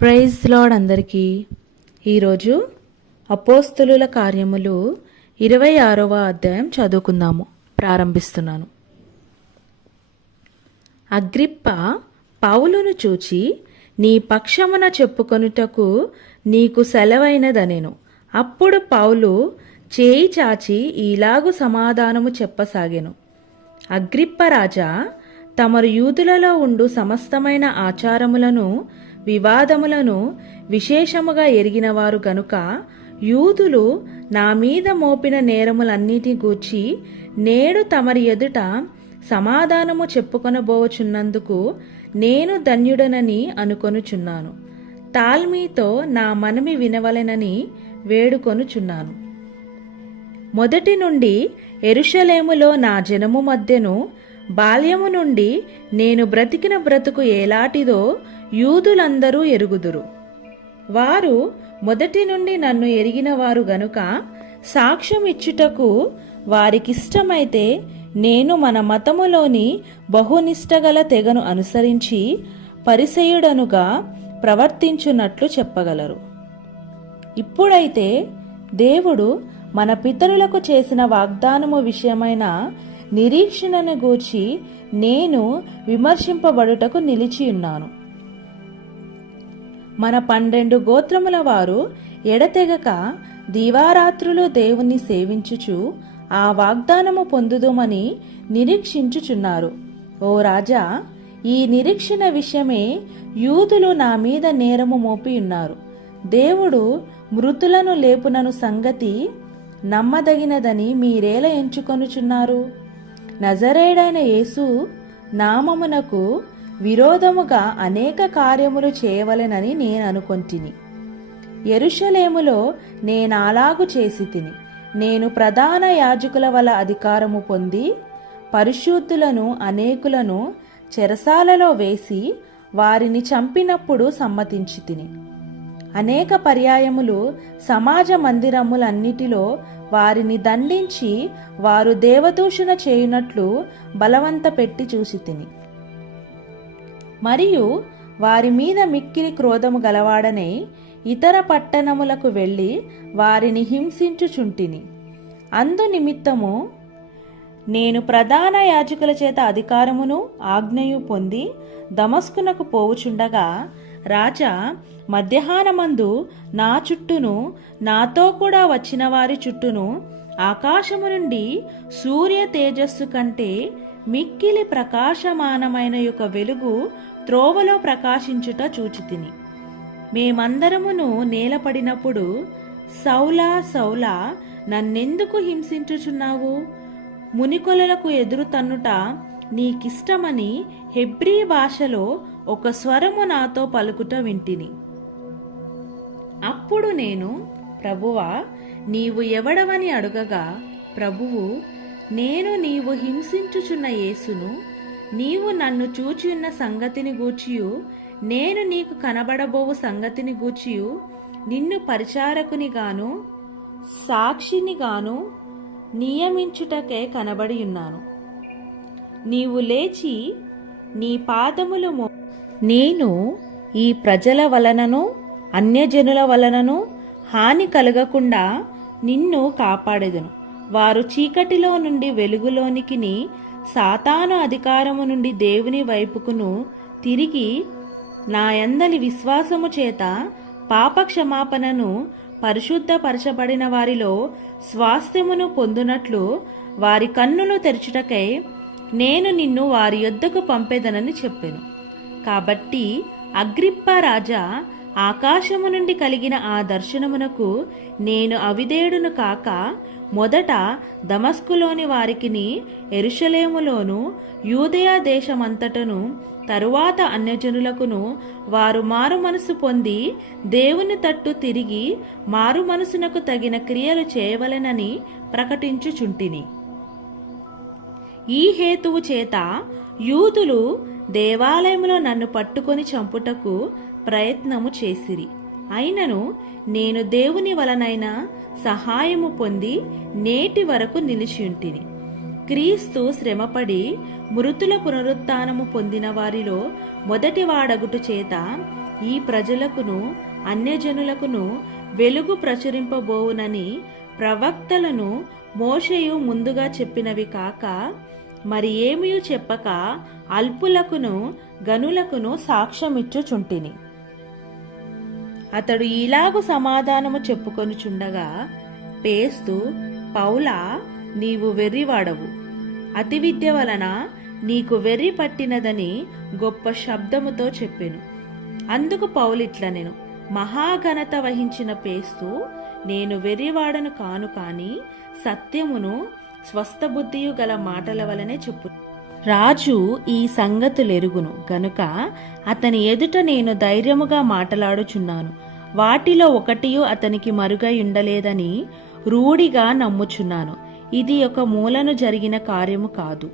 Praise lord అందరికీ. ఈరోజు అపోస్తులుల కార్యములు ఇరవై ఆరవ అధ్యాయం చదువుకుందాము. ప్రారంభిస్తున్నాను. అగ్రిప్ప పౌలును చూచి నీ పక్షమున చెప్పుకొనుటకు నీకు సెలవైనదనేను. అప్పుడు పౌలు చేయి చాచి ఇలాగు సమాధానము చెప్పసాగాను. అగ్రిప్ప రాజా తమరు యూదులలో ఉండు సమస్తమైన ఆచారములను వివాదములను విశేషముగా ఎరిగినవారు గనుక యూదులు నా మీద మోపిన నేరములన్నిటి గూర్చి నేడు తమరి ఎదుట సమాధానము చెప్పుకొనబోవచున్నందుకు నేను ధన్యుడనని అనుకొనుచున్నాను. తాల్మీతో నా మనమి వినవలెనని వేడుకొనుచున్నాను. మొదటి నుండి ఎరుషలేములో నా జనము మధ్యను బాల్యము నుండి నేను బ్రతికిన బ్రతుకు ఏలాటిదో యూదులందరూ ఎరుగుదురు. వారు మొదటి నుండి నన్ను ఎరిగిన వారు గనుక సాక్ష్యం ఇచ్చుటకు వారికిష్టమైతే నేను మన మతములోని బహునిష్టగల తెగను అనుసరించి పరిసయుడనుగా ప్రవర్తించున్నట్లు చెప్పగలరు. ఇప్పుడైతే దేవుడు మన పితరులకు చేసిన వాగ్దానము విషయమైన నిరీక్షణను గూర్చి నేను విమర్శింపబడుటకు నిలిచియున్నాను మన పన్నెండు గోత్రముల వారు ఎడతెగక దీవారాత్రులు దేవుని సేవించుచు ఆ వాగ్దానము పొందుదుమని నిరీక్షించుచున్నారు. ఓ రాజా ఈ నిరీక్షణ విషయమే యూదులు నా మీద నేరము మోపి ఉన్నారు. దేవుడు మృతులను లేపునను సంగతి నమ్మదగినదని మీరేల ఎంచుకొనుచున్నారు? నజరేడైన యేసు నామమునకు విరోధముగా అనేక కార్యములు చేయవలెనని నేను అనుకొంటిని ఎరుషలేములో నేనాలాగు చేసి తిని నేను ప్రధాన యాజకుల వల్ల అధికారము పొంది పరిశుద్ధులను అనేకులను చెరసాలలో వేసి వారిని చంపినప్పుడు సమ్మతించి తిని అనేక పర్యాయములు సమాజ మందిరములన్నిటిలో వారిని దండించి వారు దేవదూషణ చేయునట్లు బలవంత పెట్టి చూసి తిని మరియు వారి మీద మిక్కిలి క్రోధము గలవాడనై ఇతర పట్టణములకు వెళ్ళి వారిని హింసించుచుంటిని. అందు నిమిత్తము నేను ప్రధాన యాజకుల చేత అధికారమును ఆజ్ఞయు పొంది దమస్కునకు పోవుచుండగా రాజా మధ్యాహ్నమందు నా చుట్టూను నాతో కూడా వచ్చిన వారి చుట్టూను ఆకాశము నుండి సూర్య తేజస్సు కంటే మిక్కిలి ప్రకాశమానమైన యొక్క వెలుగు త్రోవలో ప్రకాశించుట చూచితిని. మేమందరమును నేలపడినప్పుడు సౌలా సౌలా నన్నెందుకు హింసించుచున్నావు? మునికొలలకు ఎదురు తన్నుట నీకిష్టమని హెబ్రీ భాషలో ఒక స్వరము నాతో పలుకుట వింటిని. అప్పుడు నేను ప్రభువా నీవు ఎవడవని అడుగగా ప్రభువు నేను నీవు హింసించుచున్న యేసును నీవు నన్ను చూచియున్న సంగతిని గూచియు నేను నీకు కనబడబోవు సంగతిని గూర్చియు నిన్ను పరిచారకునిగాను సాక్షినిగాను నియమించుటకే కనబడి ఉన్నాను నీవు లేచి నీ పాదములు మో నేను ఈ ప్రజల వలనను అన్యజనుల వలనను హాని కలగకుండా నిన్ను కాపాడెదను. వారు చీకటిలో నుండి వెలుగులోనికిని సాతాను అధికారము నుండి దేవుని వైపుకును తిరిగి నాయందలి విశ్వాసము చేత పాపక్షమాపణను పరిశుద్ధపరచబడిన వారిలో స్వాస్థ్యమును పొందునట్లు వారి కన్నులు తెరచుటకై నేను నిన్ను వారి యొద్దకు పంపేదనని చెప్పెను. కాబట్టి అగ్రిప్ప రాజా ఆకాశము నుండి కలిగిన ఆ దర్శనమునకు నేను అవిధేయుడును కాక మొదట దమస్కులోని వారికిని ఎరుషలేములోను యూదయ దేశమంతటను తరువాత అన్యజనులకును వారు మారు మనసు పొంది దేవుని తట్టు తిరిగి మారు మనసునకు తగిన క్రియలు చేయవలెనని ప్రకటించుచుంటిని. ఈ హేతువు చేత యూదులు దేవాలయంలో నన్ను పట్టుకొని చంపుటకు ప్రయత్నము చేసిరి. అయినను నేను దేవుని వలనైన సహాయము పొంది నేటి వరకు నిలిచియుంటిని. క్రీస్తు శ్రమపడి మృతుల పునరుత్నము పొందిన వారిలో మొదటి వాడగుటు చేత ఈ ప్రజలకును అన్యజనులకును వెలుగు ప్రచురింపబోవునని ప్రవక్తలను మోషేయు ముందుగా చెప్పినవి కాక మరి ఏమీ చెప్పక అల్పులకును గనులకును సాక్ష్యమిచ్చుచుంటిని. అతడు ఇలాగు సమాధానము చెప్పుకొనుచుండగా పేస్తు పౌలా నీవు వెర్రివాడవు. అతి విద్య వలన నీకు వెర్రి పట్టినదని గొప్ప శబ్దముతో చెప్పెను. అందుకు పౌలిట్ల నేను మహాఘనత వహించిన పేస్తూ నేను వెర్రివాడను కాను కాని సత్యమును స్వస్థబుద్ధియు గల మాటల వలనే చెప్పు. రాజు ఈ సంగతులెరుగును. గనుక అతని ఎదుట నేను ధైర్యముగా మాటలాడుచున్నాను. వాటిలో ఒకటియు అతనికి మరుగై ఉండలేదని రూఢిగా నమ్ముచున్నాను. ఇది ఒక మూలను జరిగిన కార్యము కాదు.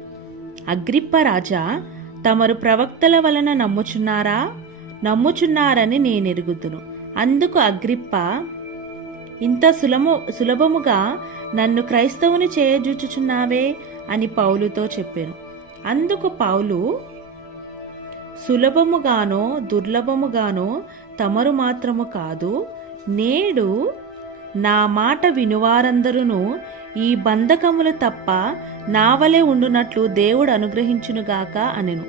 అగ్రిప్ప రాజా తమరు ప్రవక్తల వలన నమ్ముచున్నారా? నమ్ముచున్నారని నేనెరుగుదును. అందుకు అగ్రిప్ప ఇంత సులభము సులభముగా నన్ను క్రైస్తవుని చేయజూచుచున్నావే అని పౌలుతో చెప్పాను అందుకు పౌలు సులభముగానో దుర్లభముగానో తమరు మాత్రము కాదు నేడు నా మాట వినువారందరూ ఈ బంధకములు తప్ప నావలే ఉండునట్లు దేవుడు అనుగ్రహించునుగాక అనెను.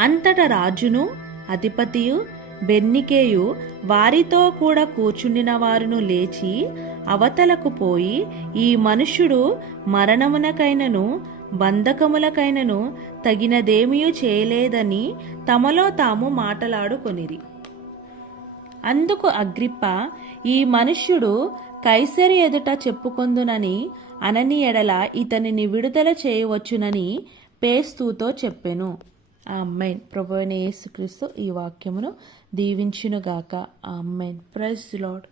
అంతట రాజును అధిపతియు బెన్నికేయు వారితో కూడా కూర్చుండిన వారును లేచి అవతలకు పోయి ఈ మనుష్యుడు మరణమునకైనను బంధకములకైనను తగినదేమీ చేయలేదని తమలో తాము మాటలాడుకొనిరి. అందుకు అగ్రిప్ప ఈ మనుష్యుడు కైసరి ఎదుట చెప్పుకొందునని అనని ఎడల ఇతనిని విడుదల చేయవచ్చునని పేస్తూతో చెప్పెను. ఆ అమ్మాయిన్ ప్రభు అయిన యేసుక్రీస్తు ఈ వాక్యమును దీవించునుగాక. ఆ అమ్మాయిన్ ప్రైజ్ లాడ్